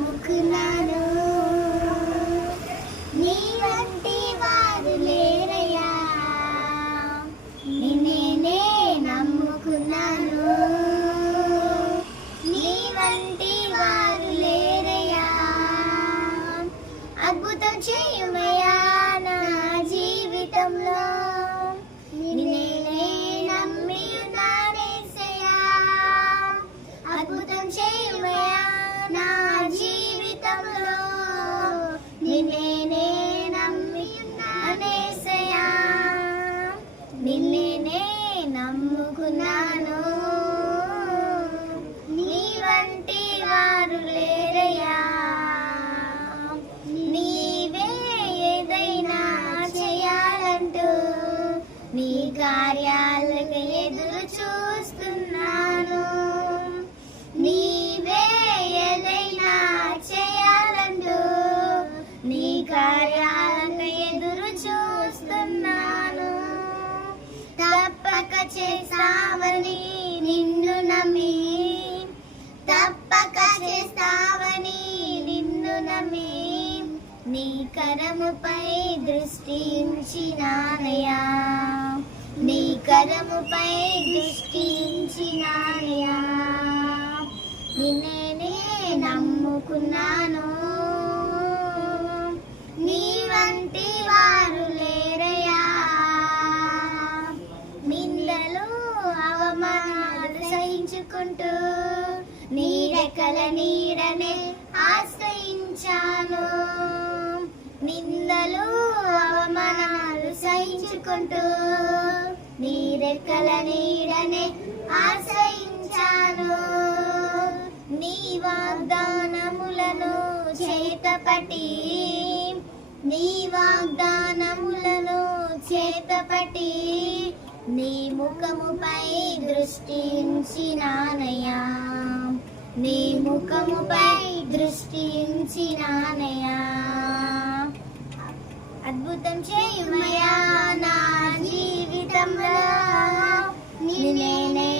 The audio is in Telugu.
నమ్ముకున్నాను, నీ వంటి వారు లేరయ్యా. నిన్నే నమ్ముకున్నాను, నీ వంటి వారు లేరయ్యా. అద్భుతం చేయుమయ్యా నా జీవితంలో, నిన్నే నమ్మి ఉన్నానేసయ్యా. అద్భుతం చేయుమయ్యా నా జీవితంలో, నిన్నే నమ్మి ఉన్నానేసయ్యా. నిన్నే నమ్ముకున్నాను, నీ వంటి వారు లేరయ్యా. నీవే ఏదైనా చేయాలంటూ నీ కార్యాలకు ఎదురు చూస్తున్నాను. నీవే ఏదైనా చేయాలంటూ నీ కార్యాలకు ఎదురు చూస్తున్నాను. తప్పక చేస్తావని నిన్ను నమ్మి, తప్పక చేస్తావని నిన్ను నమ్మి, నీ కరముపై దృష్టి ఉంచినానయ్యా. నీ కరముపై దృష్టి ఉంచినానయ్యా. నిన్నే నమ్ముకున్నాను, నీ వంటి వారు లేరయ్యా. నిందలు అవమానాలు సహించుకుంటూ నీ రెక్కల నీడనే ఆశ్రయించాను. నిందలు అవమానాలు సహించుకుంటూ నీ రెక్కల నీడనే ఆశ్రయించాను. నీ వాగ్దానములను చేతపట్టి, నీ వాగ్దానములను చేతపట్టి, నీ ముఖముపై దృష్టి ఉంచినానయ్యా. నీ ముఖముపై దృష్టి ఉంచినానయ్యా. అద్భుతం చేయుమయ్యా నా జీవితంలో, నిన్నే